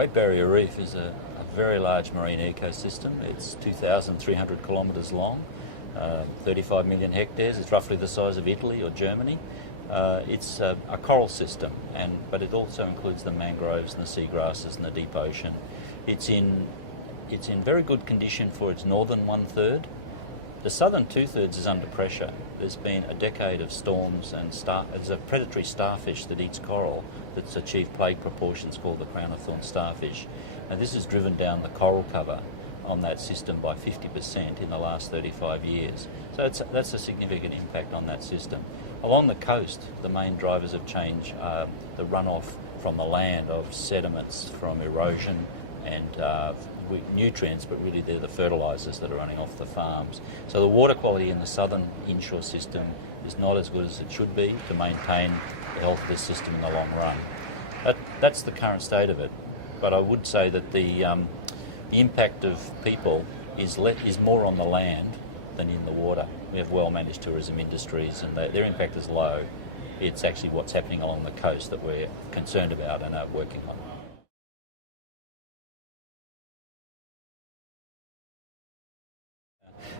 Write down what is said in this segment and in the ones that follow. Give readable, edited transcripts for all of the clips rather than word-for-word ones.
Great Barrier Reef is a very large marine ecosystem. It's 2,300 kilometres long, 35 million hectares. It's roughly the size of Italy or Germany. It's a coral system, but it also includes the mangroves and the seagrasses and the deep ocean. It's in very good condition for its northern one-third. The southern two-thirds is under pressure. There's been a decade of storms and there's a predatory starfish that eats coral that's achieved plague proportions called the crown of thorn starfish. And this has driven down the coral cover on that system by 50% in the last 35 years. So that's a significant impact on that system. Along the coast, the main drivers of change are the runoff from the land of sediments from erosion and nutrients, but really they're the fertilisers that are running off the farms. So the water quality in the southern inshore system is not as good as it should be to maintain the health of this system in the long run. That's the current state of it. But I would say that the impact of people is more on the land than in the water. We have well-managed tourism industries and their impact is low. It's actually what's happening along the coast that we're concerned about and are working on.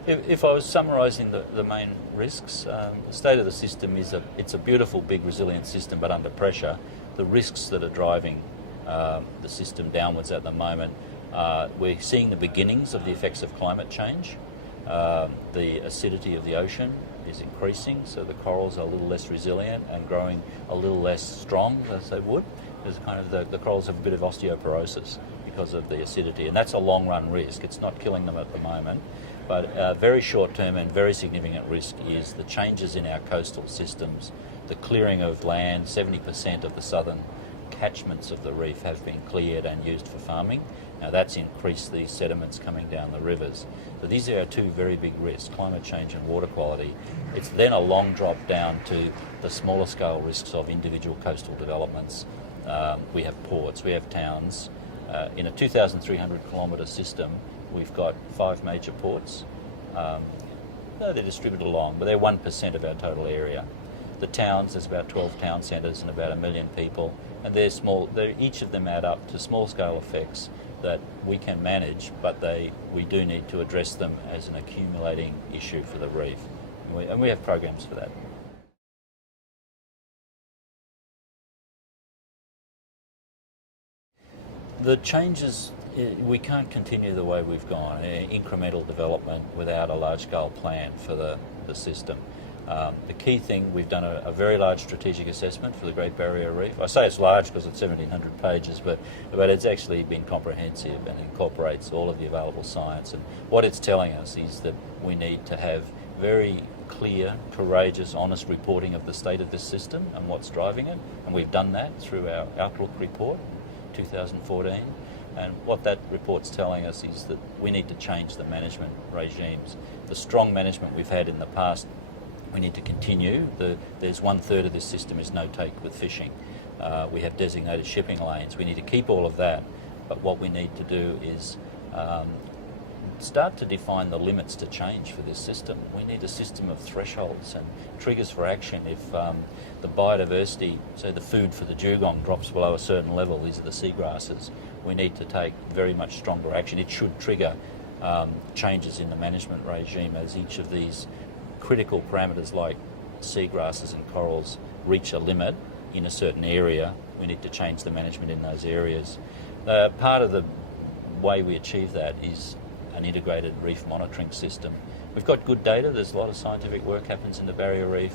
If I was summarising the main risks, the state of the system is it's a beautiful, big, resilient system, but under pressure. The risks that are driving the system downwards at the moment, we're seeing the beginnings of the effects of climate change. The acidity of the ocean is increasing, so the corals are a little less resilient and growing a little less strong as they would. There's kind of the corals have a bit of osteoporosis because of the acidity, and that's a long-run risk. It's not killing them at the moment. But a very short-term and very significant risk is the changes in our coastal systems. The clearing of land, 70% of the southern catchments of the reef have been cleared and used for farming. Now that's increased the sediments coming down the rivers. So these are our two very big risks, climate change and water quality. It's then a long drop down to the smaller scale risks of individual coastal developments. We have ports, we have towns. In a 2,300 kilometre system, we've got 5 major ports. They're distributed along, but they're 1% of our total area. The towns, there's about 12 town centres and about 1 million people, and they're small. Each of them add up to small-scale effects that we can manage, but we do need to address them as an accumulating issue for the reef, and we have programs for that. The changes, we can't continue the way we've gone, incremental development without a large-scale plan for the system. The key thing, we've done a very large strategic assessment for the Great Barrier Reef. I say it's large because it's 1,700 pages, but it's actually been comprehensive and incorporates all of the available science. And what it's telling us is that we need to have very clear, courageous, honest reporting of the state of this system and what's driving it. And we've done that through our Outlook report, 2014. And what that report's telling us is that we need to change the management regimes. The strong management we've had in the past, we need to continue. There's 1/3 of this system is no-take with fishing. We have designated shipping lanes. We need to keep all of that. But what we need to do is start to define the limits to change for this system. We need a system of thresholds and triggers for action. If the biodiversity, so the food for the dugong, drops below a certain level, these are the seagrasses, we need to take very much stronger action. It should trigger changes in the management regime as each of these critical parameters like seagrasses and corals reach a limit in a certain area. We need to change the management in those areas. Part of the way we achieve that is an integrated reef monitoring system. We've got good data. There's a lot of scientific work happens in the Barrier Reef.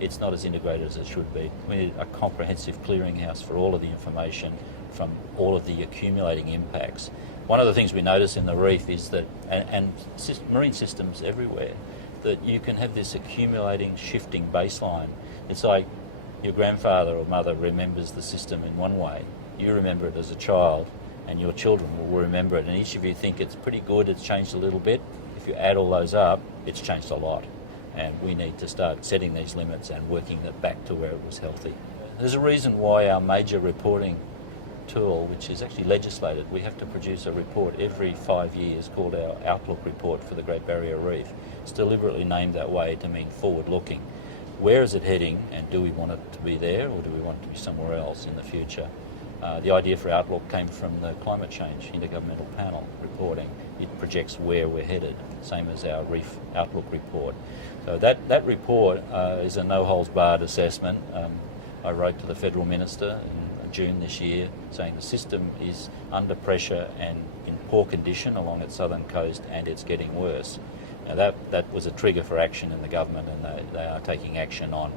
It's not as integrated as it should be. We need a comprehensive clearinghouse for all of the information from all of the accumulating impacts. One of the things we notice in the reef is that, and marine systems everywhere, that you can have this accumulating, shifting baseline. It's like your grandfather or mother remembers the system in one way. You remember it as a child, and your children will remember it, and each of you think it's pretty good, it's changed a little bit. If you add all those up, it's changed a lot. And we need to start setting these limits and working it back to where it was healthy. There's a reason why our major reporting tool, which is actually legislated, we have to produce a report every 5 years called our Outlook report for the Great Barrier Reef. It's deliberately named that way to mean forward-looking. Where is it heading, and do we want it to be there, or do we want it to be somewhere else in the future? The idea for Outlook came from the Climate Change Intergovernmental Panel reporting. It projects where we're headed, same as our Reef Outlook report. So that report is a no-holds-barred assessment. I wrote to the Federal Minister in June this year saying the system is under pressure and in poor condition along its southern coast, and it's getting worse. Now that was a trigger for action in the government, and they are taking action on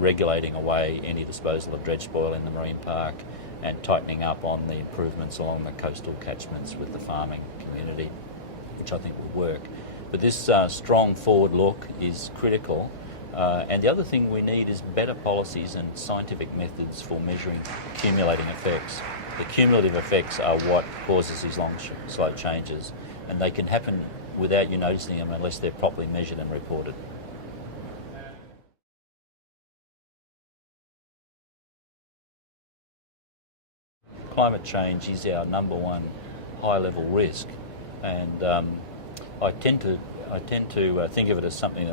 regulating away any disposal of dredge spoil in the marine park and tightening up on the improvements along the coastal catchments with the farming community, which I think will work. But this strong forward look is critical. And the other thing we need is better policies and scientific methods for measuring accumulating effects. The cumulative effects are what causes these long, slow changes, and they can happen without you noticing them unless they're properly measured and reported. Climate change is our number one high-level risk, and I tend to think of it as something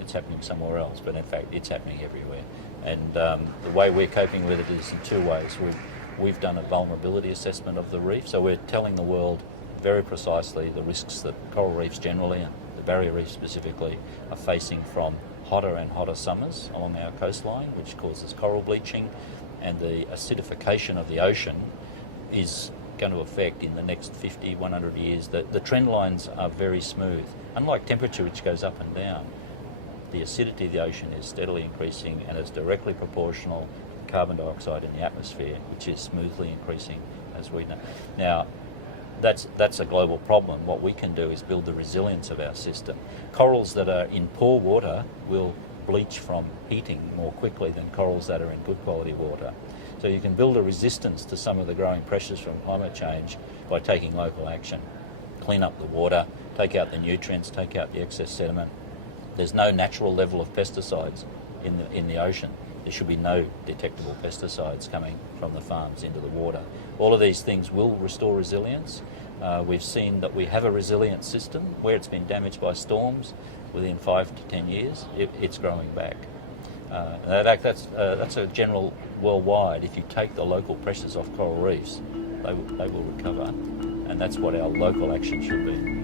it's happening somewhere else, but in fact it's happening everywhere. And the way we're coping with it is in two ways. We've done a vulnerability assessment of the reef, so we're telling the world very precisely the risks that coral reefs generally and the barrier reef specifically are facing from hotter and hotter summers along our coastline, which causes coral bleaching, and the acidification of the ocean is going to affect in the next 50, 100 years. The trend lines are very smooth. Unlike temperature, which goes up and down, the acidity of the ocean is steadily increasing and is directly proportional to carbon dioxide in the atmosphere, which is smoothly increasing, as we know. Now, that's a global problem. What we can do is build the resilience of our system. Corals that are in poor water will bleach from heating more quickly than corals that are in good quality water. So you can build a resistance to some of the growing pressures from climate change by taking local action. Clean up the water, take out the nutrients, take out the excess sediment. There's no natural level of pesticides in the ocean. There should be no detectable pesticides coming from the farms into the water. All of these things will restore resilience. We've seen that we have a resilient system. Where it's been damaged by storms, within 5 to 10 years, it's growing back. That's a general worldwide. If you take the local pressures off coral reefs, they will recover, and that's what our local action should be.